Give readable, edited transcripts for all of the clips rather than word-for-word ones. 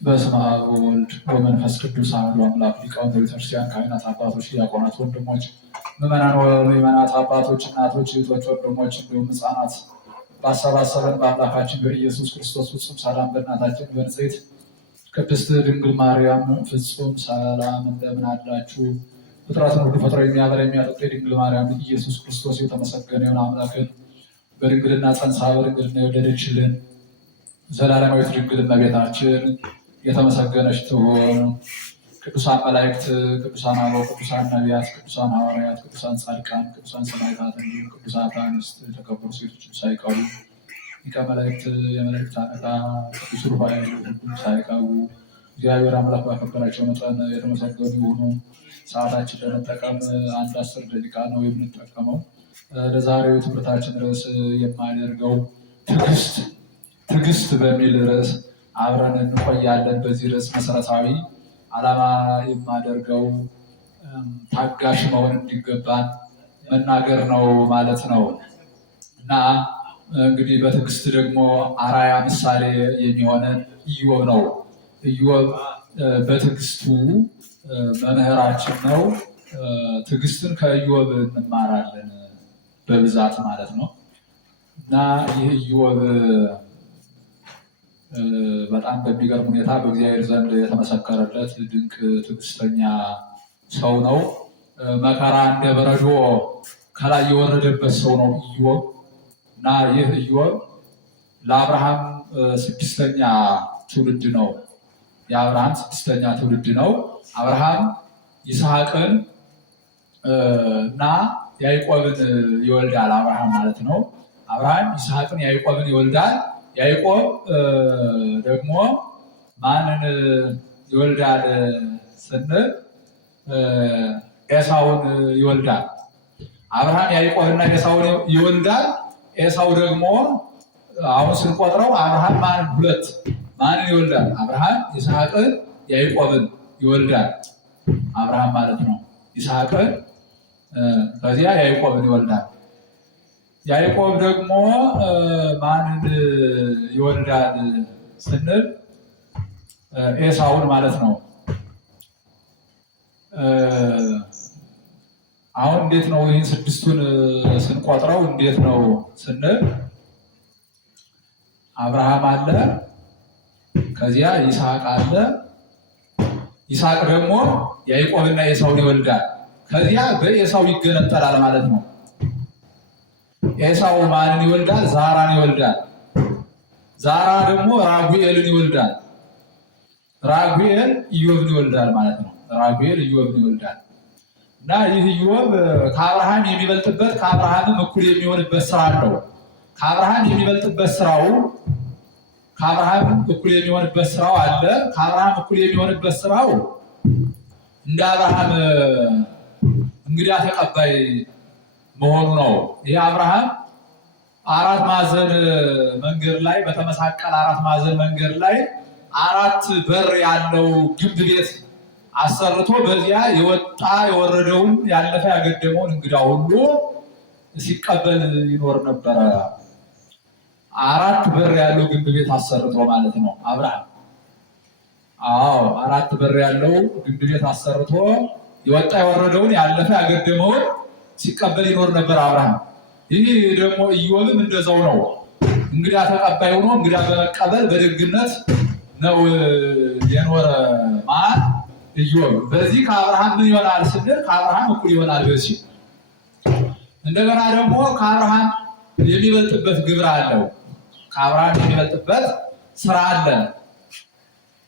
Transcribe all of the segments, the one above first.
በስመ አብ ወወልድ ወመንፈስ ቅዱስ አሐዱ አምላክ። ሊቃውንተ ቤተክርስቲያን፣ ካህናት፣ አባቶች፣ ዲያቆናት፣ ወንድሞች፣ ምዕመናን ወምዕመናት፣ አባቶች፣ እናቶች፣ እህቶች፣ ወንድሞች እንዲሁም ሕፃናት ባሰባሰበን በአምላካችን በኢየሱስ ክርስቶስ ፍጹም ሰላም በእናታችን በንጽሕት ቅድስት ድንግል ማርያም ፍጹም ሰላም እንደምን አላችሁ? ፍጥረትን ሁሉ ፈጥሮ የሚያበላ የሚያጠጣ የድንግል ማርያም ኢየሱስ ክርስቶስ የተመሰገነ ይሁን። አምላክን በድንግልና ጸንሳ በድንግልና የወለደችልን ዘላለማዊት ድንግል እመቤታችን የተመሰገነች ትሁን። ቅዱሳን መላእክት፣ ቅዱሳን አበው፣ ቅዱሳን ነቢያት፣ ቅዱሳን ሐዋርያት፣ ቅዱሳን ጻድቃን፣ ቅዱሳን ሰማዕታት እንዲሁም ቅዱሳት አንስት የተከበሩ ሴቶች ሳይቀሩ ሊቀ መላእክት የመላእክት አለቃ ቅዱስ ሩፋኤል ሁሉም ሳይቀሩ እግዚአብሔር አምላክ ባከበራቸው መጠን የተመሰገኑ ይሁኑ። ሰዓታችን ለመጠቀም 10 ደቂቃ ነው የምንጠቀመው። ለዛሬው ትምህርታችን ርዕስ የማደርገው ትዕግስት በሚል ርዕስ አብረን እንቆያለን። በዚህ ርዕስ መሰረታዊ ዓላማ የማደርገው ታጋሽ መሆን እንዲገባን መናገር ነው ማለት ነው እና እንግዲህ በትዕግስት ደግሞ አራያ ምሳሌ የሚሆነን ኢዮብ ነው። ኢዮብ በትዕግስቱ መምህራችን ነው። ትዕግስትን ከኢዮብ እንማራለን በብዛት ማለት ነው እና ይህ ኢዮብ በጣም በሚገርም ሁኔታ በእግዚአብሔር ዘንድ የተመሰከረለት ድንቅ ትዕግስተኛ ሰው ነው። መከራ እንደ በረዶ ከላይ የወረደበት ሰው ነው ኢዮብ እና ይህ ኢዮብ ለአብርሃም 6ኛ ትውልድ ነው። የአብርሃም 6ኛ ትውልድ ነው። አብርሃም ይስሐቅን እና ያዕቆብን ይወልዳል። አብርሃም ማለት ነው። አብርሃም ይስሐቅን ያዕቆብን ይወልዳል። ያዕቆብ ደግሞ ማንን ይወልዳል ስንል ኤሳውን ይወልዳል። አብርሃም ያዕቆብና ኤሳውን ይወልዳል። ኤሳው ደግሞ አሁን ስንቆጥረው አብርሃም ማንን ይወልዳል? አብርሃም ይስሐቅን ያዕቆብን ይወልዳል። አብርሃም ማለት ነው። ይስሐቅን ከዚያ ያዕቆብን ይወልዳል። ያዕቆብ ደግሞ ማንን ይወልዳል ስንል ኤሳውን ማለት ነው። አሁን እንዴት ነው ይህን 6ቱን ስንቆጥረው እንዴት ነው ስንል አብርሃም አለ፣ ከዚያ ይስሐቅ አለ። ይስሐቅ ደግሞ ያዕቆብና ኤሳውን ይወልዳል። ከዚያ በኤሳው ይገነጠላል ማለት ነው። ኤሳው ማንን ይወልዳል? ዛራን ይወልዳል። ዛራ ደግሞ ራጉኤልን ይወልዳል። ራጉኤል ኢዮብን ይወልዳል ማለት ነው። ራጉኤል ኢዮብን ይወልዳል እና ይህ ኢዮብ ከአብርሃም የሚበልጥበት ከአብርሃምም እኩል የሚሆንበት ስራ አለው። ከአብርሃም የሚበልጥበት ስራው ከአብርሃም እኩል የሚሆንበት ስራው አለ። ከአብርሃም እኩል የሚሆንበት ስራው እንደ አብርሃም እንግዳ ተቀባይ መሆኑ ነው። ይህ አብርሃም 4 ማዕዘን መንገድ ላይ በተመሳቀለ 4 ማዕዘን መንገድ ላይ 4 በር ያለው ግንብ ቤት አሰርቶ በዚያ የወጣ የወረደውን ያለፈ ያገደመውን እንግዳ ሁሉ ሲቀበል ይኖር ነበረ። 4 በር ያለው ግንብ ቤት አሰርቶ ማለት ነው አብርሃም። 4 በር ያለው ግንብ ቤት አሰርቶ የወጣ የወረደውን ያለፈ ያገደመውን ሲቀበል ይኖር ነበር አብርሃም። ይህ ደግሞ ኢዮብም እንደዛው ነው። እንግዳ ተቀባይ ሆኖ እንግዳ በመቀበል በደግነት ነው የኖረ ማን ኢዮብ። በዚህ ከአብርሃም ምን ይሆናል ስንል ከአብርሃም እኩል ይሆናል። በዚህ እንደገና ደግሞ ከአብርሃም የሚበልጥበት ግብር አለው። ከአብርሃም የሚበልጥበት ስራ አለ።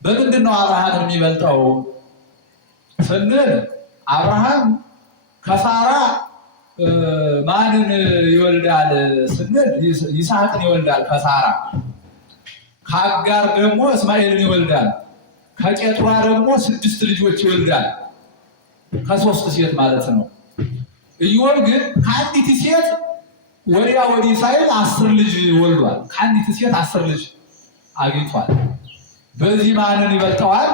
በምንድን ነው አብርሃም የሚበልጠው ስንል አብርሃም ከሳራ ማንን ይወልዳል ስንል ይስሐቅን ይወልዳል ከሳራ። ከአጋር ደግሞ እስማኤልን ይወልዳል። ከቄጡራ ደግሞ 6 ልጆች ይወልዳል፣ ከ3 ሴት ማለት ነው። ኢዮብ ግን ከአንዲት ሴት ወዲያ ወዲህ ሳይል 10 ልጅ ወልዷል። ከአንዲት ሴት 10 ልጅ አግኝቷል። በዚህ ማንን ይበልጠዋል?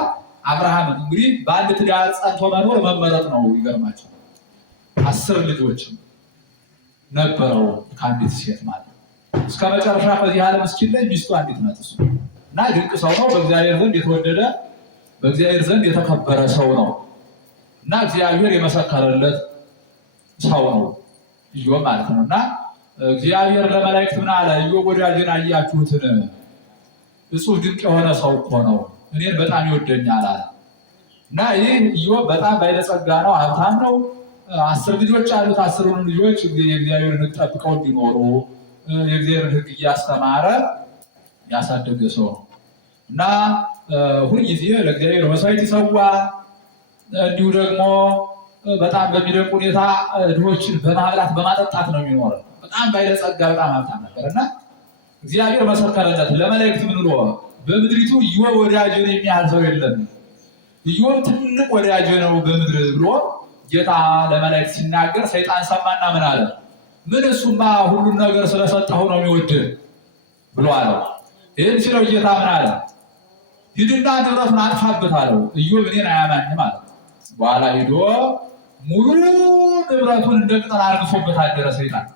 አብርሃምን። እንግዲህ በአንድ ትዳር ጸንቶ መኖር መመረጥ ነው። ይገርማቸው 10 ልጆች ነበረው ከአንዲት ሴት ማለት እስከ መጨረሻ ከዚህ ዓለም እስኪለይ ሚስቱ አንዲት ናት እሱ እና እና ድንቅ ሰው ነው። በእግዚአብሔር ዘንድ የተወደደ በእግዚአብሔር ዘንድ የተከበረ ሰው ነው እና እግዚአብሔር የመሰከረለት ሰው ነው ኢዮብ ማለት ነው። እና እግዚአብሔር ለመላእክት ምን አለ? ኢዮብ ወዳጄን አያችሁትን? እጹብ ድንቅ የሆነ ሰው እኮ ነው፣ እኔን በጣም ይወደኛል አለ። እና ይህ ኢዮብ በጣም ባለጸጋ ነው፣ ሀብታም ነው። 10 ልጆች አሉት። 10ሩን ልጆች የእግዚአብሔርን ሕግ ጠብቀው እንዲኖሩ የእግዚአብሔርን ሕግ እያስተማረ ያሳደገ ሰው ነው እና ሁልጊዜ ለእግዚአብሔር መስዋዕት ይሰዋ። እንዲሁ ደግሞ በጣም በሚደንቅ ሁኔታ ድሆችን በማብላት በማጠጣት ነው የሚኖረው። በጣም ባለጸጋ በጣም ሀብታም ነበር እና እግዚአብሔር መሰከረለት ለመላእክት ምን ብሎ? በምድሪቱ ኢዮብ ወዳጄን የሚያህል ሰው የለም፣ ኢዮብ ትልቅ ወዳጄ ነው በምድር ብሎ ጌታ ለመላእክት ሲናገር ሰይጣን ሰማና ምን አለ? ምን እሱማ ሁሉን ነገር ስለሰጠው ነው የሚወድህ ብሎ አለው። ይህን ሲለው ጌታ ምን አለ? ሂድና ንብረቱን አጥፋበት አለው። ኢዮብ እኔን አያማኝም አለ። በኋላ ሂዶ ሙሉ ንብረቱን እንደ ቅጠል አርግፎበት አደረ ሰይጣን።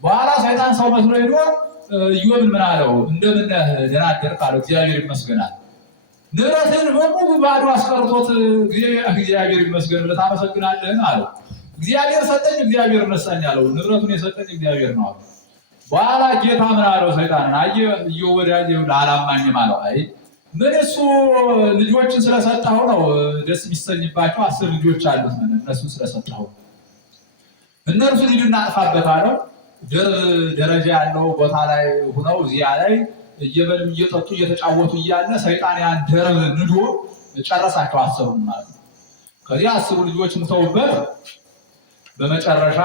በኋላ ሰይጣን ሰው መስሎ ሂዶ ኢዮብን ምን አለው? እንደምን ነህ? ደህና አደርክ አለው። እግዚአብሔር ይመስገናል። ንብረትን በሙሉ ባዶ አስቀርቶት እግዚአብሔር ይመስገን ብለህ ታመሰግናለህን አለው። እግዚአብሔር ሰጠኝ እግዚአብሔር ነሳኝ አለው። ንብረቱን የሰጠኝ እግዚአብሔር ነው አለው። በኋላ ጌታ ምን አለው? ሰይጣንን አየህ ኢዮብ ወዳጄ አላማኝም አለው። አይ ምን እሱ ልጆችን ስለሰጠው ነው ደስ የሚሰኝባቸው 10 ልጆች አሉት። ምን እነሱን ስለሰጠው እነርሱን ሂድና አጥፋበት አለው። ደረጃ ያለው ቦታ ላይ ሆነው እዚያ ላይ እየበሉ እየጠጡ እየተጫወቱ እያለ ሰይጣን ያን ደረብ ንዶ ጨረሳቸው 10ሩን ማለት ነው። ከዚያ 10ሩ ልጆች ሙተውበት በመጨረሻ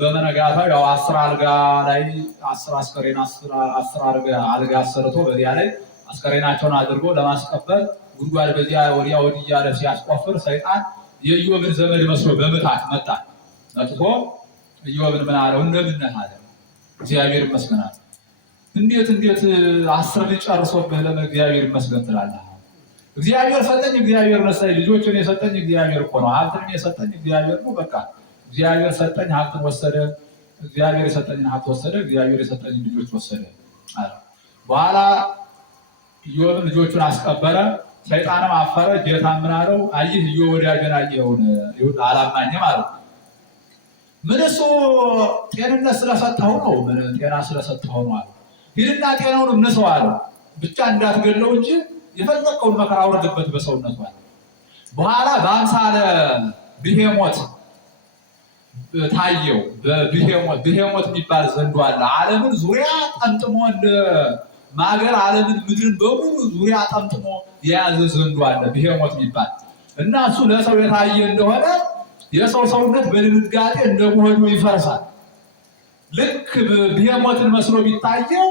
በመነጋታው ያው 10 አልጋ ላይ 10 አስከሬን 10 አልጋ አሰርቶ በዚያ ላይ አስከሬናቸውን አድርጎ ለማስቀበል ጉድጓድ በዚያ ወዲያ ወዲህ እያለ ሲያስቆፍር ሰይጣን የኢዮብን ዘመድ መስሎ በምታት መጣ። መጥቶ ኢዮብን ምን አለው? እንደምን ነህ አለ። እግዚአብሔር ይመስገን አለ። እንዴት 10 ልጅ ጨርሶብህ ለምን እግዚአብሔር ይመስገን ትላለህ? እግዚአብሔር ሰጠኝ እግዚአብሔር ነሳኝ። ልጆችን የሰጠኝ እግዚአብሔር እኮ ነው። ሀብትን የሰጠኝ እግዚአብሔር ነው። በቃ እግዚአብሔር ሰጠኝ ሀብትን ወሰደ፣ እግዚአብሔር የሰጠኝን ሀብት ወሰደ፣ እግዚአብሔር የሰጠኝን ልጆች ወሰደ አለ። በኋላ ኢዮብ ልጆቹን አስቀበረ። ሰይጣንም አፈረ። ጌታ ምን አለው? አየህ ኢዮብ ወዳጄን አየኸውን? ይሁን አላማኝም አለው። ምን እሱ ጤንነት ስለሰጠው ነው? ምን ጤና ስለሰጠው ነው አለ። ሂድና ጤናውን እንሰው አለው። ብቻ እንዳትገለው እንጂ የፈለከውን መከራ አውርድበት በሰውነቱ አለ። በኋላ በአምሳለ ብሄሞት ታየው። ብሄሞት የሚባል ዘንዶ አለ። ዓለምን ዙሪያ ጠምጥሞ ማገር ዓለምን ምድርን በሙሉ ዙሪያ ጠምጥሞ የያዘ ዘንዶ አለ ብሄሞት የሚባል እና እሱ ለሰው የታየ እንደሆነ የሰው ሰውነት በድንጋጤ እንደሞዱ ይፈርሳል። ልክ ብሄሞትን መስሎ ቢታየው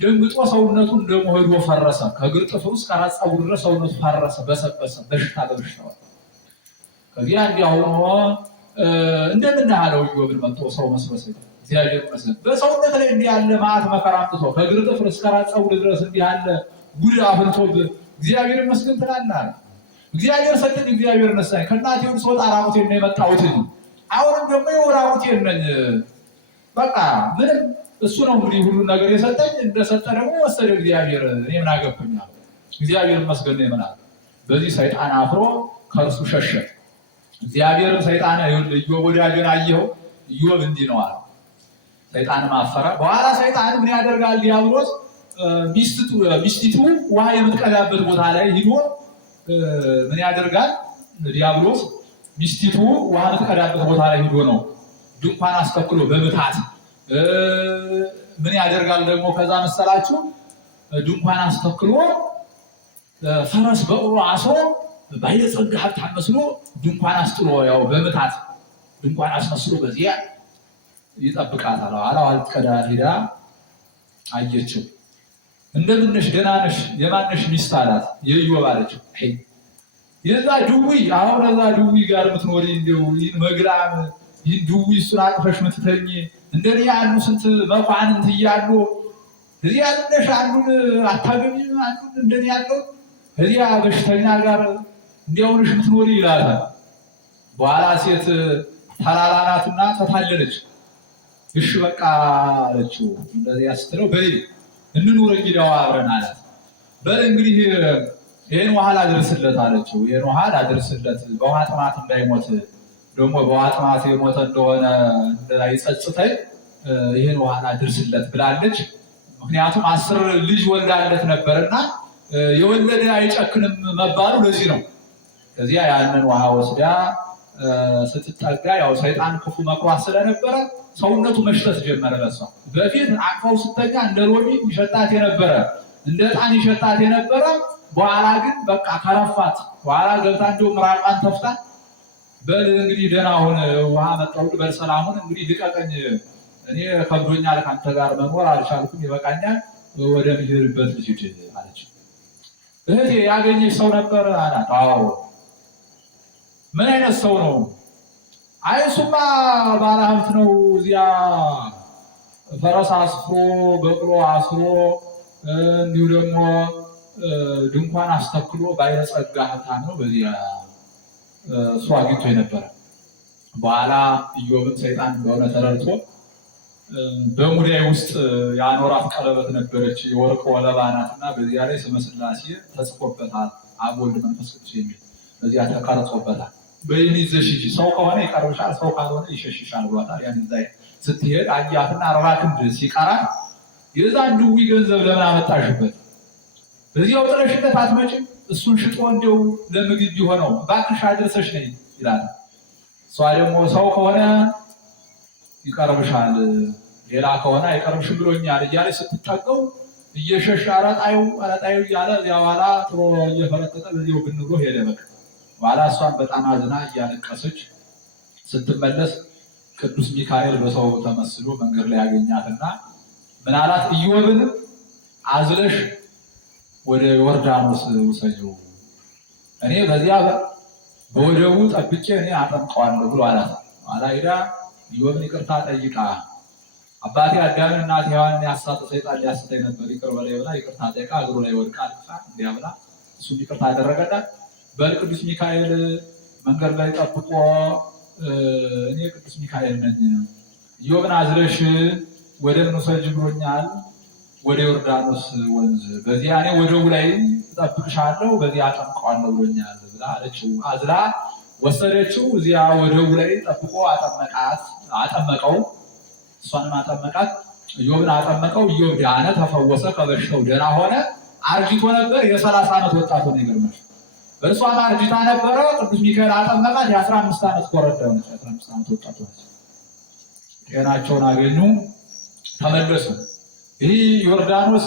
ደንግጦ ሰውነቱ እንደሞዱ ፈረሰ። ከእግር ጥፍሩ እስከ ራስ ፀጉሩ ድረስ ሰውነቱ ፈረሰ፣ በሰበሰ፣ በሽታ በሽታው። ከዚያ እንዲያውኑ እንደምን አለው ኢዮብን መጥቶ ሰው መስሎ እግዚአብሔር ይመስገን በሰውነት ላይ እንዲህ ያለ መዓት መከራ አምጥቶ ከእግር ጥፍር እስከ ራስ ፀጉር ድረስ እንዲህ ያለ ጉድ አፍርቶብህ እግዚአብሔር ይመስገን ትላለህ አለ። እግዚአብሔር ሰጠኝ እግዚአብሔር ነሳኝ። ከእናቴ ወዲህ ስወጣ ራቁቴን ነው የመጣሁት። አሁንም ደግሞ ራቁቴን ነኝ። በቃ ምንም እሱ ነው እንግዲህ ሁሉን ነገር የሰጠኝ። እንደሰጠ ደግሞ ወሰደ እግዚአብሔር። እኔ ምን አገባኝ? እግዚአብሔር ይመስገን ነው ይመናል። በዚህ ሰይጣን አፍሮ ከእርሱ ሸሸ። እግዚአብሔር ሰይጣን ኢዮብ ወዳጄን አየኸው? ኢዮብ እንዲህ ነው አለ። ሰይጣን ማፈረ። በኋላ ሰይጣን ምን ያደርጋል? ዲያብሎስ ሚስቲቱ ውሃ የምትቀዳበት ቦታ ላይ ሂዶ ምን ያደርጋል? ዲያብሎስ ሚስቲቱ ውሃ የምትቀዳበት ቦታ ላይ ሂዶ ነው ድንኳን አስተክሎ በምታት ምን ያደርጋል ደግሞ ከዛ መሰላችሁ? ድንኳን አስተክሎ ፈረስ በእግሩ አስሮ ባለጸጋ ሀብታም መስሎ ድንኳን አስጥሎ ያው በምታት ድንኳን አስመስሎ በዚያ ይጠብቃታል። አላዋልት ቀዳ ሄዳ አየችው። እንደምን ነሽ? ደህና ነሽ? የማን ነሽ ሚስት አላት። የኢዮብ አለችው። የዛ ድውይ አሁን እዛ ድውይ ጋር የምትኖሪ እንደው ይህን መግራም ይህን ድውይ እሱን አቅፈሽ ምትተኝ እንደኔ ያሉ ስንት መኳንንት እያሉ እዚያ ነሽ አንዱን አታገቢም? አንዱን እንደኔ ያለው እዚያ በሽተኛ ጋር እንዲያውንሽ ምትኖሪ ይላታል። በኋላ ሴት ተላላ ናትና ተታለለች። እሺ በቃ አለችው። እንደዚያ ስትለው በይ እንኑር እንግዲህ አብረን አላት። በል እንግዲህ ይህን ውሃ ላድርስለት አለችው። ይህን ውሃ ላድርስለት በውሃ ጥማት እንዳይሞት ደግሞ በውሃ ጥማት የሞተ እንደሆነ እንዳይጸጽተኝ ይህን ውሃ ላድርስለት ብላለች። ምክንያቱም 10 ልጅ ወልዳለት ነበርና የወለደ አይጨክንም መባሉ ለዚህ ነው። ከዚያ ያንን ውሃ ወስዳ ስትጠጋ ያው ሰይጣን ክፉ መክሯት ስለነበረ ሰውነቱ መሽተት ጀመረ። በሷ በፊት አቅፋው ስተኛ እንደ ሎሚ ይሸጣት የነበረ እንደ ዕጣን ይሸጣት የነበረ በኋላ ግን በቃ ከረፋት። በኋላ ገብታ እንደው ምራቋን ተፍታ በል እንግዲህ ደህና ሁን ውሃ መጣሁ በል ሰላሙን እንግዲህ ልቀቀኝ፣ እኔ ከብዶኛል፣ ካንተ ጋር መኖር አልቻልኩም፣ ይበቃኛል፣ ወደ ምሄድበት ልሂድ አለች። እህቴ ያገኘች ሰው ነበር አላት። አዎ። ምን አይነት ሰው ነው? አይ እሱማ ባለ ሀብት ነው፣ እዚያ ፈረስ አስሮ በቅሎ አስሮ እንዲሁ ደግሞ ድንኳን አስተክሎ ባለጸጋ ሀብታም ነው፣ በዚያ እሱ አግኝቶ የነበረ። በኋላ ኢዮብን ሰይጣን እንደሆነ ተረድቶ በሙዳይ ውስጥ ያኖራት ቀለበት ነበረች፣ የወርቅ ወለባ ናትና በዚያ ላይ ስመ ሥላሴ ተጽፎበታል፣ አብ ወልድ መንፈስ ቅዱስ የሚል በዚያ ተቀርጾበታል። በይህን ይዘሽ ሂጂ፣ ሰው ከሆነ ይቀርብሻል፣ ሰው ካልሆነ ይሸሽሻል ብሏታል። ያን ይዛ ስትሄድ አያትና 40 ክንድ ሲቀራት የዛን ድዊ ገንዘብ ለምን አመጣሽበት? በዚያው ጥለሽለት አትመጭም? እሱን ሽጦ እንደው ለምግብ ቢሆነው እባክሽ አድርሰሽ ነይ ይላል። እሷ ደግሞ ሰው ከሆነ ይቀርብሻል፣ ሌላ ከሆነ አይቀርብሽም ብሎኛል እያለች ስትጠቀው እየሸሻ አረጣዩ እያለ እዚያ በኋላ ጥሮ እየፈረጠጠ በዚያው ብን ብሎ ሄደ። በቃ በኋላ እሷን በጣም አዝና እያለቀሰች ስትመለስ ቅዱስ ሚካኤል በሰው ተመስሎ መንገድ ላይ ያገኛትና ምን አላት? ኢዮብን አዝለሽ ወደ ዮርዳኖስ ውሰጂው፣ እኔ በዚያ በወደቡ ጠብቄ እኔ አጠምቀዋለሁ ብሎ አላት። ኋላ ሄዳ ኢዮብን ይቅርታ ጠይቃ አባቴ አዳምን እናቴ ሔዋንን ያሳተ ሰይጣን ሊያስተኝ ነበር ይቅር በላይ ብላ ይቅርታ ጠይቃ እግሩ ላይ ወድቃ እንዲያ ብላ እሱም ይቅርታ አደረገላት። በል ቅዱስ ሚካኤል መንገድ ላይ ጠብቆ እኔ ቅዱስ ሚካኤል ነኝ፣ ኢዮብን አዝለሽ ወደ ምን ውሰጂ ብሎኛል፣ ወደ ዮርዳኖስ ወንዝ፣ በዚያ እኔ ወደቡ ላይ እጠብቅሻለሁ፣ በዚያ አጠምቀዋለሁ ብሎኛል ብላ አለችው። አዝላ ወሰደችው። እዚያ ወደቡ ላይ ጠብቆ አጠመቀው። እሷንም አጠመቃት። ኢዮብን አጠመቀው። ኢዮብ ዳነ፣ ተፈወሰ፣ ከበሽታው ደህና ሆነ። አርጅቶ ነበር፣ የ30 ዓመት ወጣት ሆነ። ይገርማል። እርሷም አርጅታ ነበረ። ቅዱስ ሚካኤል አጠመቃት። የ15 ዓመት ኮረዳ ሆነች። 15 ዓመት ወጣት ሆነች። ጤናቸውን አገኙ፣ ተመለሱ። ይህ ዮርዳኖስ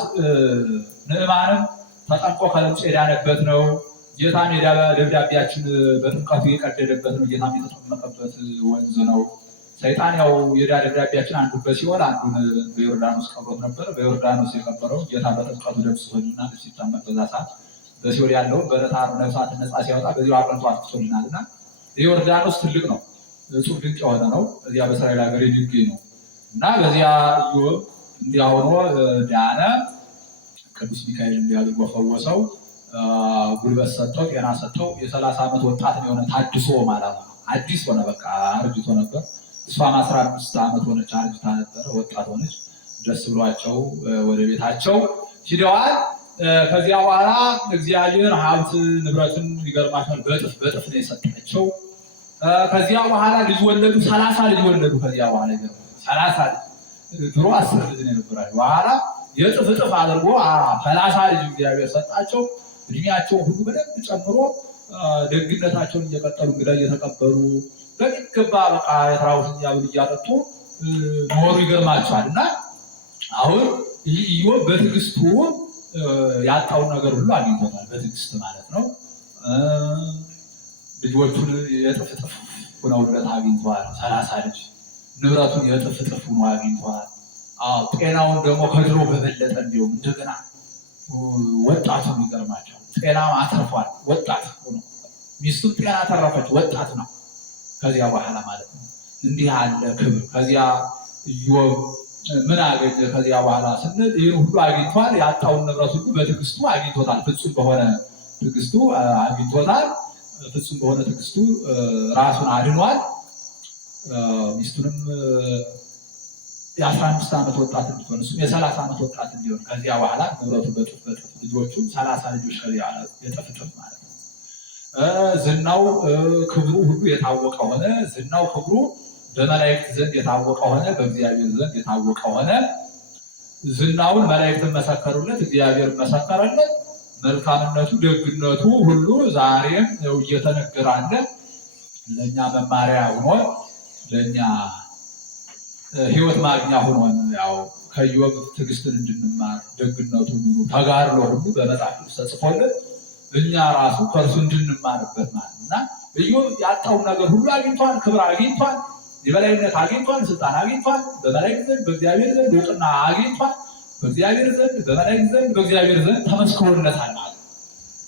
ንዕማንም ተጠምቆ ከለምጽ የዳነበት ነው። ጌታም ደብዳቤያችን በጥምቀቱ የቀደደበት ነው። ጌታም የተጠመቀበት ወንዝ ነው። ሰይጣን ያው የዕዳ ደብዳቤያችን አንዱ በሲኦል አንዱን በዮርዳኖስ ቀብሮት ነበር። በዮርዳኖስ የቀበረው ጌታ በጥምቀቱ ደምስሶልና ሲጠመቅ በዛ ሰዓት በሲኦል ያለውን በለታሩ ነፍሳትን ነፃ ሲያወጣ በዚያው አቅንቶ አጥፍቶልናልና ዮርዳኖስ ትልቅ ነው፣ እጹብ ድንቅ የሆነ ነው። እዚያ በእስራኤል ሀገር የሚገኝ ነው እና በዚያ ኢዮብ እንዲያ ሆኖ ዳነ። ቅዱስ ሚካኤል እንዲህ አድርጎ ፈወሰው፣ ጉልበት ሰጠው፣ ጤና ሰጠው። የ30 ዓመት ወጣት የሆነ ታድሶ ማለት ነው። አዲስ ሆነ። በቃ አርጅቶ ነበር። እሷም 15 ዓመት ሆነች፣ አርጅታ ነበረ፣ ወጣት ሆነች። ደስ ብሏቸው ወደ ቤታቸው ሂደዋል። ከዚያ በኋላ እግዚአብሔር ሀብት ንብረትን ይገርማቸዋል በጥፍ ነው የሰጣቸው። ከዚያ በኋላ ልጅ ወለዱ፣ 30 ልጅ ወለዱ። ከዚያ በኋላ ይገርማል፣ 30 ልጅ። ድሮ 10 ልጅ ነው የነበራቸው። በኋላ የጥፍ ጥፍ አድርጎ 30 ልጅ እግዚአብሔር ሰጣቸው። እድሜያቸውን ሁሉ በደንብ ጨምሮ ደግነታቸውን እየቀጠሉ እንግዳ እየተቀበሉ በሚገባ በቃ የትራውትን ያብል እያጠጡ ኖሩ። ይገርማቸዋል። እና አሁን ኢዮብ በትዕግስቱ ያጣውን ነገር ሁሉ አግኝቶታል። በትዕግስት ማለት ነው። ልጆቹን የጥፍ ጥፍ ሆነውለት አግኝተዋል። 30 ልጅ። ንብረቱን የጥፍ ጥፍ ሆኖ አግኝተዋል። ጤናውን ደግሞ ከድሮ በበለጠ እንዲሁም እንደገና ወጣቱን ይገርማቸዋል። ጤና አትርፏል። ወጣት ሆኖ ሚስቱን ጤና ተረፈች። ወጣት ነው። ከዚያ በኋላ ማለት ነው እንዲህ አለ ክብር። ከዚያ ኢዮብ ምን አገኘ? ከዚያ በኋላ ስንል ይህን ሁሉ አግኝቷል። ያጣውን ንብረት ሁሉ በትዕግስቱ አግኝቶታል። ፍጹም በሆነ ትዕግስቱ አግኝቶታል። ፍጹም በሆነ ትዕግስቱ ራሱን አድኗል። ሚስቱንም የ15 ዓመት ወጣት እንዲሆን እሱም የ30 ዓመት ወጣት እንዲሆን ከዚያ በኋላ ንብረቱ በጥፍ ልጆቹ 30 ልጆች ከዚያ የጥፍ ማለት ነው። ዝናው ክብሩ ሁሉ የታወቀ ሆነ። ዝናው ክብሩ በመላእክት ዘንድ የታወቀ ሆነ፣ በእግዚአብሔር ዘንድ የታወቀ ሆነ። ዝናውን መላእክትን መሰከሩለት፣ እግዚአብሔር መሰከረለት። መልካምነቱ ደግነቱ ሁሉ ዛሬም እየተነገረ አለ። ለእኛ መማሪያ ሆኖ ለእኛ ሕይወት ማግኛ ሆኖን ያው ከኢዮብ ትዕግስትን እንድንማር ደግነቱ ሁሉ ተጋድሎ ሁሉ በመጽሐፍ ቅዱስ ተጽፎልን እኛ ራሱ ከእርሱ እንድንማርበት ማለት እና ኢዮብ ያጣውን ነገር ሁሉ አግኝቷል። ክብር አግኝቷል። የበላይነት አግኝቷል። ስልጣን አግኝቷል። በመላእክት ዘንድ በእግዚአብሔር ዘንድ እውቅና አግኝቷል። በእግዚአብሔር ዘንድ በመላእክት ዘንድ በእግዚአብሔር ዘንድ ተመስክሮለታል ማለት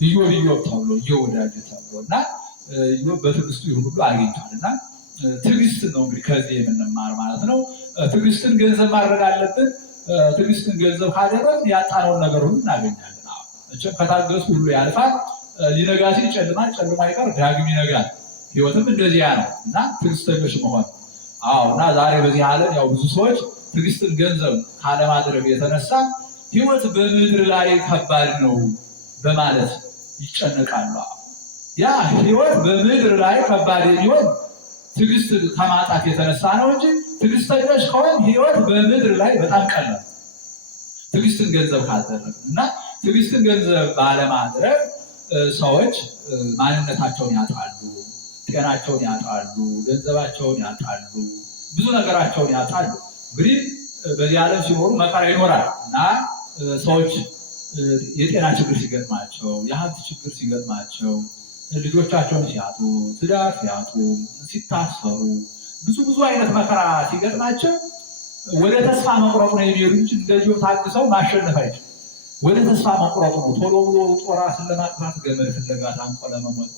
ኢዮብ ተብሎ እየወዳጀ ተብሎ እና ኢዮብ በትዕግስቱ ሁሉ አግኝቷል እና ትዕግስትን ነው እንግዲህ ከዚህ የምንማር ማለት ነው። ትዕግስትን ገንዘብ ማድረግ አለብን። ትዕግስትን ገንዘብ ካደረግን ያጣነውን ነገር ሁሉ እናገኛለን። መቼም ከታገሱ ሁሉ ያልፋል። ሊነጋ ሲል ይጨልማል፣ ጨልሞ አይቀር ዳግም ይነጋል። ሕይወትም እንደዚያ ነው እና ትዕግስተኞች መሆን እና ዛሬ በዚህ ዓለም ያው ብዙ ሰዎች ትዕግስትን ገንዘብ ካለማድረግ የተነሳ ሕይወት በምድር ላይ ከባድ ነው በማለት ይጨነቃሉ። ያ ሕይወት በምድር ላይ ከባድ የሚሆን ትዕግስት ከማጣት የተነሳ ነው እንጂ ትዕግስተኞች ከሆን ሕይወት በምድር ላይ በጣም ቀላል። ትዕግስትን ገንዘብ ካደረግን እና ትዕግስትን ገንዘብ ባለማድረግ ሰዎች ማንነታቸውን ያጣሉ፣ ጤናቸውን ያጣሉ፣ ገንዘባቸውን ያጣሉ፣ ብዙ ነገራቸውን ያጣሉ። እንግዲህ በዚህ ዓለም ሲኖሩ መከራ ይኖራል እና ሰዎች የጤና ችግር ሲገጥማቸው፣ የሀብት ችግር ሲገጥማቸው፣ ልጆቻቸውን ሲያጡ፣ ትዳር ሲያጡ፣ ሲታሰሩ፣ ብዙ አይነት መከራ ሲገጥማቸው ወደ ተስፋ መቁረጥ ነው የሚሄዱ እንጂ እንደዚሁ ታግሰው ማሸነፍ አይችልም። ወደ ተስፋ መቁረጥ ነው። ቶሎ ብሎ ጦር ራስን ለማጥፋት ገመድ ፍለጋ፣ ታንቆ ለመሞት፣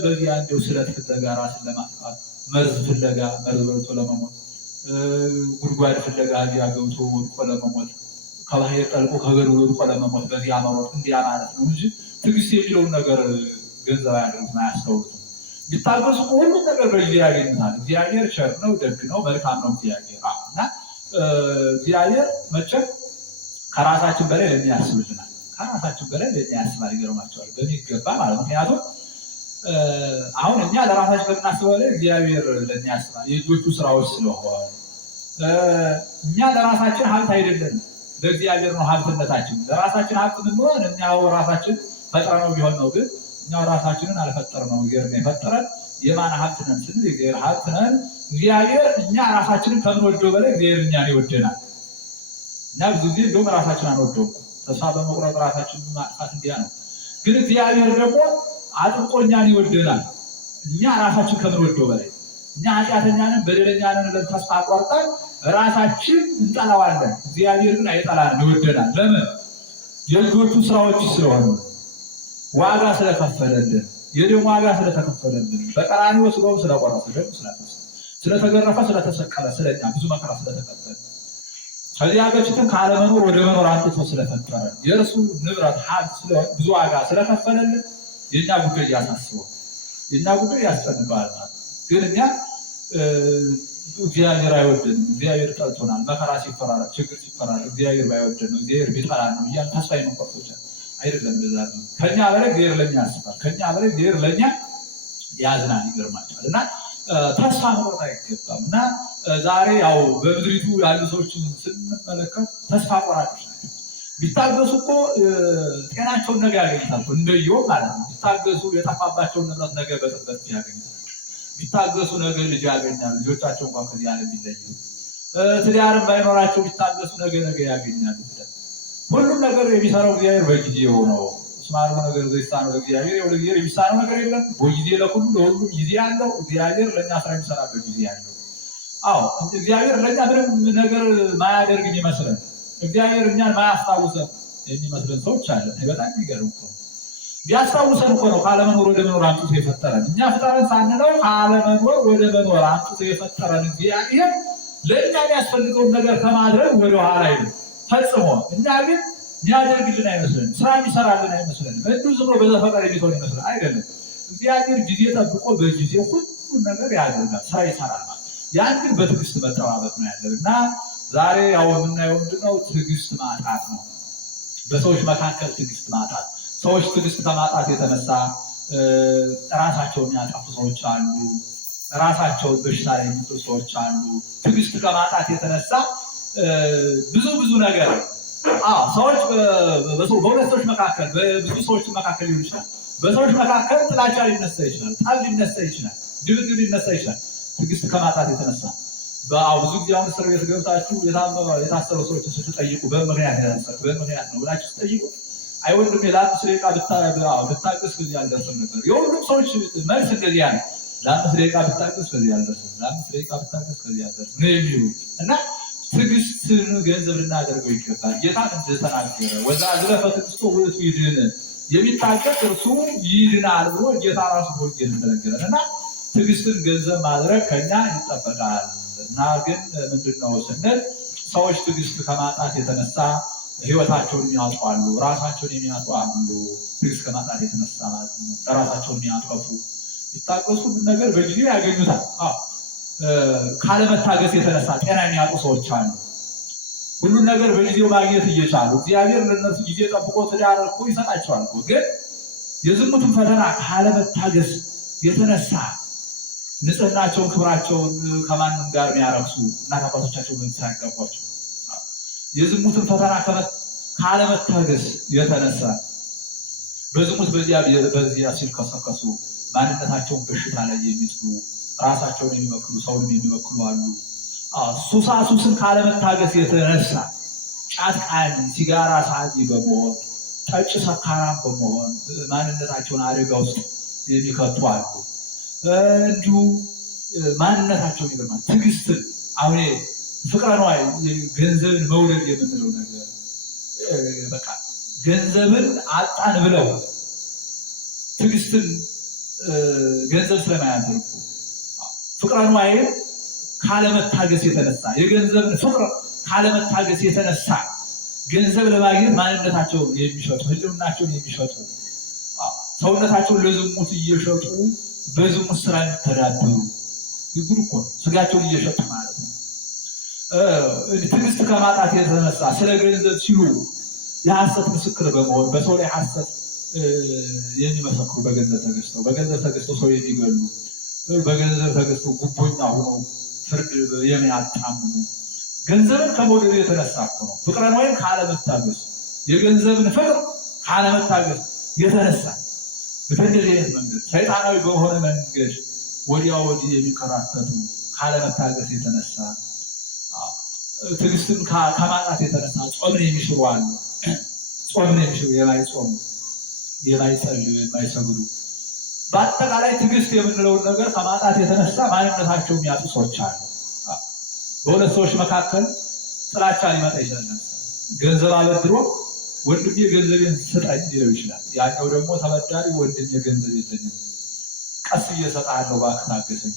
በዚህ አንዴው ስለት ፍለጋ ራስን ለማጥፋት፣ መርዝ ፍለጋ መርዝ በልቶ ለመሞት፣ ጉድጓድ ፍለጋ እዚያ ገብቶ ወድቆ ለመሞት፣ ከባህር ጠልቆ ከገደል ወድቆ ለመሞት፣ በዚያ መሮጥ እንዲያ ማለት ነው እንጂ ትዕግስት የሚለውን ነገር ገንዘብ አያደርጉትም፣ አያስተውሉትም። ቢታገሱ ሁሉም ነገር በጊዜ ያገኙታል። እግዚአብሔር ቸር ነው፣ ደግ ነው፣ መልካም ነው እግዚአብሔር እና እግዚአብሔር መቼም ከራሳችን በላይ ለእኛ ያስብልናል። ከራሳችን በላይ ለእኛ ያስባል። ይገርማቸዋል በሚገባ ማለት ምክንያቱም አሁን እኛ ለራሳችን በምናስበው ላይ እግዚአብሔር ለእኛ ያስባል። የእጆቹ ስራዎች ስለሆነ እኛ ለራሳችን ሀብት አይደለንም፣ ለእግዚአብሔር ነው ሀብትነታችን። ለራሳችን ሀብት ምንሆን እኛው ራሳችን ፈጥረነው ቢሆን ነው። ግን እኛው ራሳችንን አልፈጠርነው። እግዚአብሔር ነው የፈጠረን። የማን ሀብት ነን ስንል የእግዚአብሔር ሀብት ነን። እግዚአብሔር እኛ ራሳችንን ከምንወደው በላይ እግዚአብሔር እኛን ይወደናል። እና ብዙ ጊዜ እንደውም ራሳችን አንወደውም። ተስፋ በመቁረጥ ራሳችን ማጥፋት እንዲያ ነው። ግን እግዚአብሔር ደግሞ አጥብቆ እኛን ይወደናል። እኛ ራሳችን ከምንወደው በላይ እኛ ኃጢአተኛንን በደለኛንን ብለን ተስፋ ቆርጠን ራሳችን እንጠላዋለን። እግዚአብሔር ግን አይጠላንም፣ ይወደናል። ለምን? የእጆቹ ስራዎች ስለሆኑ፣ ዋጋ ስለከፈለልን፣ የደም ዋጋ ስለተከፈለልን፣ በቀራንዮ ስጋውን ስለቆረሰ፣ ደሙ ስለፈሰሰ፣ ስለተገረፈ፣ ስለተሰቀለ፣ ስለኛ ብዙ መከራ ስለተቀበለ፣ ከዚያ በፊትም ካለመኖር ወደ መኖር አምጥቶ ስለፈጠረ፣ የእርሱ ንብረት ሀብት ስለሆነ ብዙ ዋጋ ስለከፈለልን የእኛ ጉዳይ ያሳስበው፣ የእኛ ጉዳይ ያስጨንቀዋል። ግን እኛ እግዚአብሔር አይወደንም፣ እግዚአብሔር ጠልቶናል፣ መከራ ሲፈራራ፣ ችግር ሲፈራራ እግዚአብሔር ባይወደን ነው፣ እግዚአብሔር ቢጠላ ነው እያልን ተስፋ የመቆርጦች አይደለም። እንደዛ ነው። ከኛ በላይ እግዚአብሔር ለኛ ያስባል፣ ከኛ በላይ እግዚአብሔር ለኛ ያዝናል። ይገርማቸዋል። እና ተስፋ መቁረጥ አይገባም። እና ዛሬ ያው በምድሪቱ ያሉ ሰዎችን ስንመለከት ተስፋ ቆራጮች ናቸው። ቢታገሱ እኮ ጤናቸውን ነገ ያገኝታል፣ እንደ ኢዮብ ማለት ነው። ቢታገሱ የጠፋባቸውን ንብረት ነገ በጥበት ያገኝታል። ቢታገሱ ነገ ልጅ ያገኛሉ፣ ልጆቻቸው እንኳን ከዚህ ዓለም ቢለዩ። ትዳርም ባይኖራቸው ቢታገሱ ነገ ያገኛሉ። ሁሉም ነገር የሚሰራው እግዚአብሔር በጊዜው ነው። ስማሩ ነገር ዘይሳነው እግዚአብሔር የው እግዚአብሔር የሚሳነው ነገር የለም። በጊዜ ለሁሉ ለሁሉም ጊዜ አለው። እግዚአብሔር ለኛ ስራ የሚሰራበት ጊዜ አለው። እግዚአብሔር ለኛ ምንም ነገር ማያደርግ የሚመስለን፣ እግዚአብሔር እኛን ማያስታውሰን የሚመስለን ሰዎች አለ። በጣም የሚገርም እኮ ቢያስታውሰን እኮ ነው ካለመኖር ወደ መኖር አምጥቶ የፈጠረን። እኛ ፍጠረን ሳንለው ካለመኖር ወደ መኖር አምጥቶ የፈጠረን እግዚአብሔር ለእኛ የሚያስፈልገውን ነገር ከማድረግ ወደኋላ አይልም ፈጽሞ። እኛ ግን የሚያደርግልን አይመስለን፣ ስራ የሚሰራልን አይመስለን፣ እንዲሁ ዝም ብሎ በዘፈቀደ የሚሆን ይመስለን አይደለም። እግዚአብሔር ጊዜ ጠብቆ በጊዜ ሁሉን ነገር ያደርጋል፣ ስራ ይሰራል ማለት። ያን ግን በትዕግስት መጠባበቅ ነው ያለው እና ዛሬ ያው የምናየው ምንድነው? ትዕግስት ማጣት ነው። በሰዎች መካከል ትዕግስት ማጣት። ሰዎች ትዕግስት ከማጣት የተነሳ ራሳቸውን የሚያጠፉ ሰዎች አሉ። ራሳቸውን በሽታ ላይ የሚጥሉ ሰዎች አሉ። ትዕግስት ከማጣት የተነሳ ብዙ ነገር ሰዎች በሁለት ሰዎች መካከል በብዙ ሰዎች መካከል ሊሆን ይችላል። በሰዎች መካከል ጥላቻ ሊነሳ ይችላል። ጠብ ሊነሳ ይችላል። ድብድብ ሊነሳ ይችላል። ትዕግስት ከማጣት የተነሳ ብዙ ጊዜ አሁን እስር ቤት ገብታችሁ የታሰሩ ሰዎችን ስትጠይቁ በምክንያት ነው ብላችሁ ስትጠይቁ አይወንድም ለ5 ደቂቃ ብታገስ ከዚህ አልደርስም ነበር። የሁሉም ሰዎች መልስ እንደዚህ ያለ ለ5 ደቂቃ ብታገስ ከዚህ አልደርስም፣ ለ5 ደቂቃ ብታገስ ከዚህ አልደርስም ነው የሚሉ እና ትዕግስትን ገንዘብ ልናደርገው ይገባል። ጌታ እንደተናገረ ወዛ ዝለፈ ትዕግስቱ ውእቱ ይድኅን፣ የሚታገስ እርሱ ይድናል ብሎ ጌታ ራሱ ወንጌል እንደነገረን እና ትዕግስትን ገንዘብ ማድረግ ከኛ ይጠበቃል። እና ግን ምንድነው ስንል ሰዎች ትዕግስት ከማጣት የተነሳ ህይወታቸውን የሚያጡ አሉ፣ ራሳቸውን የሚያጡ አሉ። ትዕግስት ከማጣት የተነሳ ማለት ነው ራሳቸውን የሚያጠፉ ይታገሱ ነገር በጊዜ ያገኙታል። ካለመታገስ የተነሳ ጤና የሚያጡ ሰዎች አሉ። ሁሉን ነገር በጊዜው ማግኘት እየቻሉ እግዚአብሔር ለነሱ ጊዜ ጠብቆ ትዳር እኮ ይሰጣቸዋል እኮ። ግን የዝሙትን ፈተና ካለመታገስ የተነሳ ንጽህናቸውን ክብራቸውን ከማንም ጋር የሚያረክሱ እናት አባቶቻቸው መንግስት ያጋቧቸው የዝሙትን ፈተና ካለመታገስ የተነሳ በዝሙት በዚያ ሲልከሰከሱ ማንነታቸውን በሽታ ላይ የሚጥሉ ራሳቸውን የሚበክሉ ሰውንም የሚበክሉ አሉ። ሱሳሱስን ካለመታገስ የተነሳ ጫት ቃሚ፣ ሲጋራ ሳቢ በመሆን ጠጭ ሰካራም በመሆን ማንነታቸውን አደጋ ውስጥ የሚከቱ አሉ። እንዲሁ ማንነታቸውን ይገርማል። ትዕግስትን አሁን ፍቅረ ነዋይ ገንዘብን መውደድ የምንለው ነገር በቃ ገንዘብን አጣን ብለው ትዕግስትን ገንዘብ ስለማያደርጉ ፍቅረ ነዋይን ካለመታገስ የተነሳ የገንዘብን ፍቅር ካለመታገስ የተነሳ ገንዘብ ለማግኘት ማንነታቸውን የሚሸጡ ህልውናቸውን የሚሸጡ ሰውነታቸውን ለዝሙት እየሸጡ በዝሙት ስራ የሚተዳደሩ ይጉር እኮ ስጋቸውን እየሸጡ ማለት ነው። ትዕግስት ከማጣት የተነሳ ስለ ገንዘብ ሲሉ የሐሰት ምስክር በመሆን በሰው ላይ ሐሰት የሚመሰክሩ በገንዘብ ተገዝተው ሰው የሚገሉ በገንዘብ ተገዝተው ጉቦኛ ሆነው ፍርድ የሚያጣምሙ ገንዘብን ከመውደድ የተነሳ እኮ ነው። ፍቅረ ነዋይን ካለመታገስ የገንዘብን ፍቅር ካለመታገስ የተነሳ በተንደዚህ አይነት መንገድ ሰይጣናዊ በሆነ መንገድ ወዲያ ወዲህ የሚከራተቱ ካለመታገስ የተነሳ ትዕግስትን ከማጣት የተነሳ ጾምን የሚሽሩ አሉ። ጾምን የሚሽሩ የማይጾሙ የማይጸልዩ የማይሰግዱ በአጠቃላይ ትዕግስት የምንለውን ነገር ከማጣት የተነሳ ማንነታቸው የሚያጡ ሰዎች አሉ። በሁለት ሰዎች መካከል ጥላቻ ሊመጣ ይችላል። ገንዘብ አበድሮ ወንድሜ ገንዘቤን ስጠኝ ሊለው ይችላል። ያኛው ደግሞ ተበዳሪ ወንድሜ ገንዘብ የለኝም ቀስ እየሰጣለሁ እባክህ ታገሰኝ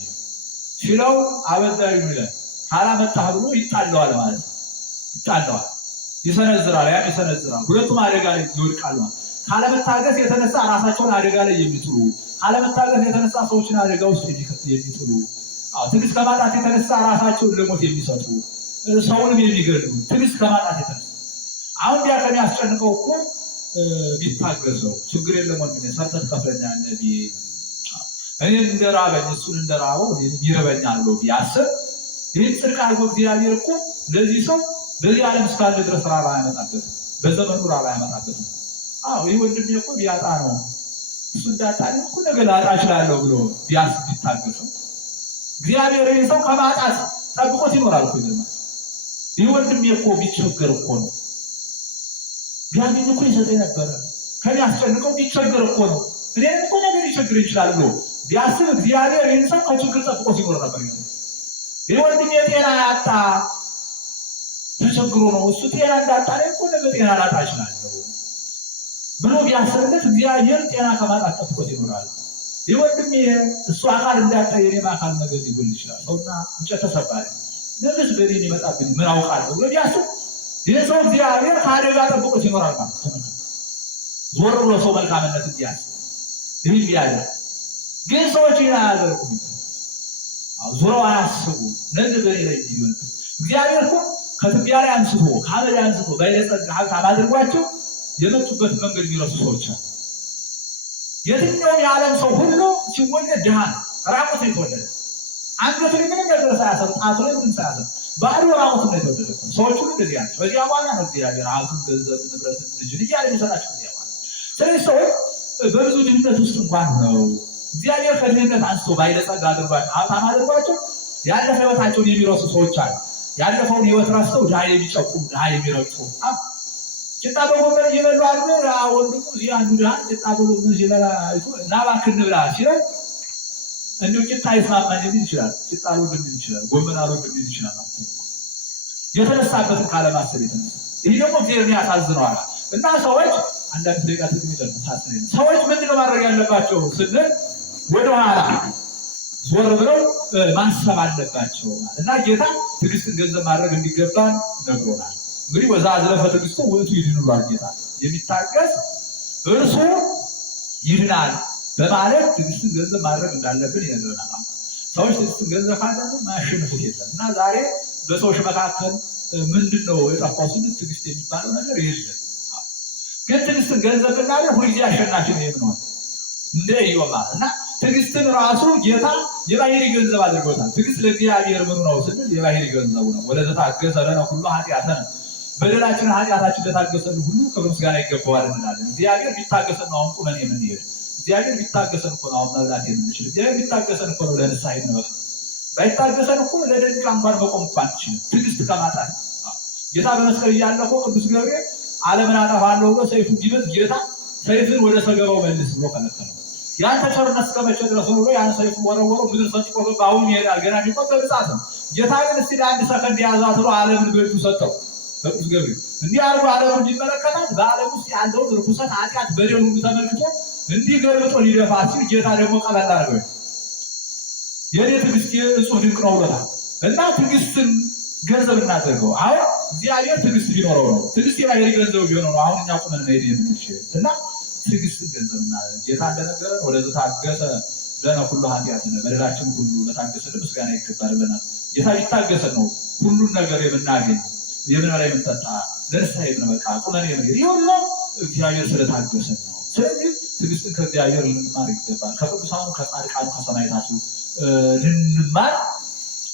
ሲለው አበዳሪው ይላል ካላመጣህ ብሎ ይጣለዋል ማለት ነው። ይጣለዋል፣ ይሰነዝራል፣ ያም ይሰነዝራል። ሁለቱም አደጋ ላይ ይወድቃሉ። ካለመታገስ የተነሳ ራሳቸውን አደጋ ላይ የሚጥሉ ካለመታገስ የተነሳ ሰዎችን አደጋ ውስጥ የሚጥሉ ትዕግስት ከማጣት የተነሳ ራሳቸውን ለሞት የሚሰጡ ሰውንም የሚገሉ ትዕግስት ከማጣት የተነሳ አሁን ያ ከሚያስጨንቀው እኮ ቢታገሰው ችግር የለም ወንድሜ ሰርተህ ትከፍለኛለህ እኔም እንደራበኝ እሱን እንደራበው ይረበኛል ብሎ ቢያስብ ይህን ጽድቅ አድርጎ እግዚአብሔር እኮ ለዚህ ሰው በዚህ ዓለም እስካለ ድረስ ራብ አያመጣበትም፣ በዘመኑ ራብ አያመጣበትም። ይህ ወንድሜ እኮ ቢያጣ ነው እሱ እንዳጣ እኮ ነገ ላጣ እችላለሁ ብሎ ቢያስብ ቢታገሰው እግዚአብሔር ይህ ሰው ከማጣት ጠብቆት ይኖራል እኮ ይገርማል። ይህ ወንድሜ እኮ ቢቸገር እኮ ነው ቢያገኝ እኮ ይሰጠኝ ነበረ ከሚያስጨንቀው ቢቸገር እኮ ነው እኔም እኮ ነገር ሊቸግር ይችላል ብሎ ቢያስብ እግዚአብሔር ይህን ሰው ከችግር ጠብቆት ይኖር ነበር። ይህ ወንድሜ ጤና ያጣ ተቸግሮ ነው እሱ ጤና እንዳጣ እኮ ነገ ጤና ላጣ እችላለሁ ብሎ ቢያስብለት እግዚአብሔር ጤና ከማጣት ጠብቆት ይኖራል። ይህ ወንድሜ እሱ አካል እንዳጣ የኔም አካል ነገር ሊጎል ይችላል። ሰውና እንጨት ተሰባሪ ነገስ በእኔ የሚመጣብኝ ምን አውቃለሁ ብሎ ቢያስብ ይህ ሰው እግዚአብሔር ከአደጋ ጠብቆት ይኖራል ማለት ነው። ዞር ብሎ ሰው መልካምነት እንዲያስብ ይህ ቢያለ ግን ሰዎች ይህን አያደርጉም። ዞረው አያስቡ ነገ በእኔ ላይ ይሆን እግዚአብሔር እኮ ከትቢያ ላይ አንስቶ ከአመድ አንስቶ ባለጸጋ ሀብታም አድርጓቸው የመጡበት መንገድ የሚረሱ ሰዎች አሉ። የትኛውም የዓለም ሰው ሁሉ ሲወለድ ድሃ ነው፣ ራቁት ነው የተወለደ። አንገቱ ላይ ምንም ነገር ሳያሰር፣ ጣቱ ላይ ምንም ሳያሰር ባዶ ራቁት ነው የተወለደ። ሰዎች ሁሉ እንደዚህ ናቸው። ከዚያ በኋላ ነው እግዚአብሔር ሀብቱን፣ ገንዘብ፣ ንብረትን፣ ልጅን እያለ የሚሰጣቸው ከዚያ በኋላ። ስለዚህ ሰዎች በብዙ ድህነት ውስጥ እንኳን ነው እግዚአብሔር ከድህነት አንስቶ ባለጸጋ አድርጓቸው ሀብታም አድርጓቸው ያለፈ ህይወታቸውን የሚረሱ ሰዎች አሉ። ያለፈውን ህይወት ረስተው ድሃ የሚጨቁም ድሃ የሚረግጡ ጭጣ በጎመን እየበሉ አሉ። ወንድሙ እዚህ አንዱ ድሃ ጭጣ በጎመን ሲበላ እና እባክህ እንብላ ሲለው እንዲሁ ጭጣ አይስማማኝ ሊል ይችላል። ጭጣ አልወድም ሊል ይችላል። ጎመን አልወድም ሊል ይችላል። የተነሳበትን ካለማሰብ የተነሳ ይህ ደግሞ እግዚአብሔርን ያሳዝነዋል። እና ሰዎች አንዳንድ ደቂቃ ሰዎች ምንድነው ማድረግ ያለባቸው ስንል ወደኋላ ዞር ብለው ማሰብ አለባቸው እና ጌታ ትዕግስትን ገንዘብ ማድረግ እንዲገባን ነግሮናል። እንግዲህ ወዛ አዝለፈ ትዕግስቱ ውእቱ ይድናል። ጌታ የሚታገስ እርሱ ይድናል በማለት ትዕግስትን ገንዘብ ማድረግ እንዳለብን ይነግረናል። ሰዎች ትዕግስትን ገንዘብ ካደረጉ ማያሸንፉት የለም እና ዛሬ በሰዎች መካከል ምንድነው የጠፋው ስንል ትዕግስት የሚባለው ነገር የለም። ግን ትዕግስትን ገንዘብ ብናደርግ ሁልጊዜ አሸናፊ ነው የምንሆን እንደ ኢዮብ እና ትዕግስትን ራሱ ጌታ የባህሪ ገንዘብ አድርጎታል። ትዕግስት ለእግዚአብሔር ምኑ ነው ስንል የባህሪ ገንዘቡ ነው። ወለዘ ታገሰ ለነ ኩሉ ኃጢአተነ በደላችንን ኃጢአታችን ለታገሰልን ሁሉ ክብር ምስጋና ይገባዋል እንላለን። እግዚአብሔር ቢታገሰን ነው አሁን ቁመን የምንሄድ። እግዚአብሔር ቢታገሰን እኮ ነው አሁን መብላት የምንችል። እግዚአብሔር ቢታገሰን እኮ ነው ለንስሐ የምንበቃ። ባይታገሰን እኮ ለደቂቃ እንኳን መቆም እኮ አንችልም። ትዕግስት ከማጣት ጌታ በመስቀል እያለ እኮ ቅዱስ ገብርኤል ዓለምን አጠፋለሁ ብሎ ሰይፉን ቢመዝ ጌታ ሰይፍን ወደ ሰገባው መልስ ብሎ ከለከለው። ያንተ ቸርነት እስከ መቼ ድረስ ነው ብሎ ያን ሰይፉን ወረወረው። ምድር ሰንጥቆ ገባ። አሁን ይሄዳል ገና የሚቆጠር ብጻት ነው። ጌታ ግን እስቲ ለአንድ ሰከንድ ያዛት ብሎ ዓለምን በእጁ ሰጠው። ቅዱስ ገብርኤል እንዲህ አድርጎ ዓለምን እንዲመለከታት በዓለም ውስጥ ያለውን ርኩሰት፣ ኃጢአት፣ በደል ሁሉ ተመልክቶ እንዲህ ገልብጦ ሊደፋ ሲል ጌታ ደግሞ ቀለል አድርጎ የኔ ትዕግስት እጹብ ድንቅ ነው ብሎታል። እና ትዕግስትን ገንዘብ እናደርገው። አሁን እግዚአብሔር ትዕግስት ቢኖረው ነው። ትዕግስት የባህሪ ገንዘብ ቢሆነው ነው አሁን እኛ ቁመን መሄድ የምንችል እና ትዕግስትን ገንዘብ እናደርግ። ጌታ እንደነገረን ወደ ታገሰ ለነ ኩሉ ኃጢአትነ በደላችን ሁሉ ለታገሰልን ምስጋና ይገባል ብለናል። ጌታ ቢታገሰን ነው ሁሉን ነገር የምናገኝ የምንበላ የምንጠጣ ለንስሐ የምንበቃ ቁመን የምንሄድ ይህ ሁሉ እግዚአብሔር ስለታገሰን ነው። ስለዚህ ትዕግስትን ከእግዚአብሔር ልንማር ይገባል። ከቅዱሳኑ ከጻድቃኑ ከሰማዕታቱ ልንማር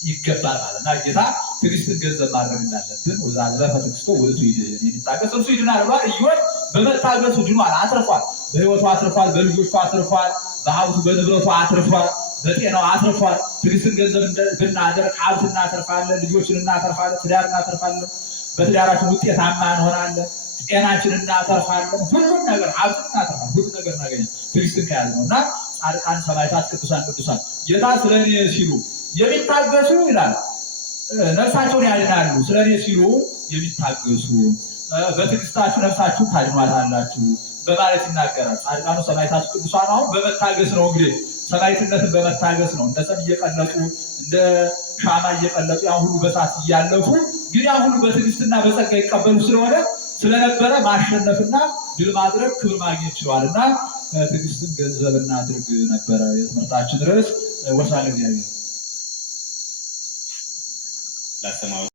ይገባል ማለት እና ጌታ ትዕግስትን ገንዘብ ማድረግ እንዳለብን ወዛ አዝለፈ ትዕግስቱ ውእቱ ይድን የሚታገስ እርሱ ይድናል ብሏል። ኢዮብ በመታገሱ ድኗል፣ አትርፏል። በሕይወቱ አትርፏል፣ በልጆቹ አትርፏል፣ በሀብቱ በንብረቱ አትርፏል፣ በጤናው አትርፏል። ትዕግስትን ገንዘብ ብናደርግ ሀብት እናተርፋለን፣ ልጆችን እናተርፋለን፣ ትዳር እናተርፋለን፣ በትዳራችን ውጤታማ እንሆናለን፣ ጤናችን እናተርፋለን፣ ሁሉም ነገር ሀብት እናተርፋለን፣ ሁሉም ነገር እናገኛለን ትዕግስትን ከያዝነው እና ጻድቃን፣ ሰማዕታት፣ ቅዱሳን ጌታ ስለኔ ሲሉ የሚታገሱ ይላል ነፍሳቸውን ያድናሉ። ስለኔ ሲሉ የሚታገሱ በትዕግስታችሁ ነፍሳችሁን ታድኗታላችሁ በማለት ይናገራል። ጻድቃኑ፣ ሰማዕታቱ፣ ቅዱሳን አሁን በመታገስ ነው። እንግዲህ ሰማዕትነትን በመታገስ ነው። እንደ ሰም እየቀለጡ እንደ ሻማ እየቀለጡ ያን ሁሉ በሳት እያለፉ ግን ያን ሁሉ በትዕግስትና በጸጋ ይቀበሉ ስለነበረ ማሸነፍና ድል ማድረግ ክብር ማግኘት ችለዋልና ትዕግስትን ገንዘብ እናድርግ ነበረ የትምህርታችን ርዕስ። ወስብሐት ለእግዚአብሔር።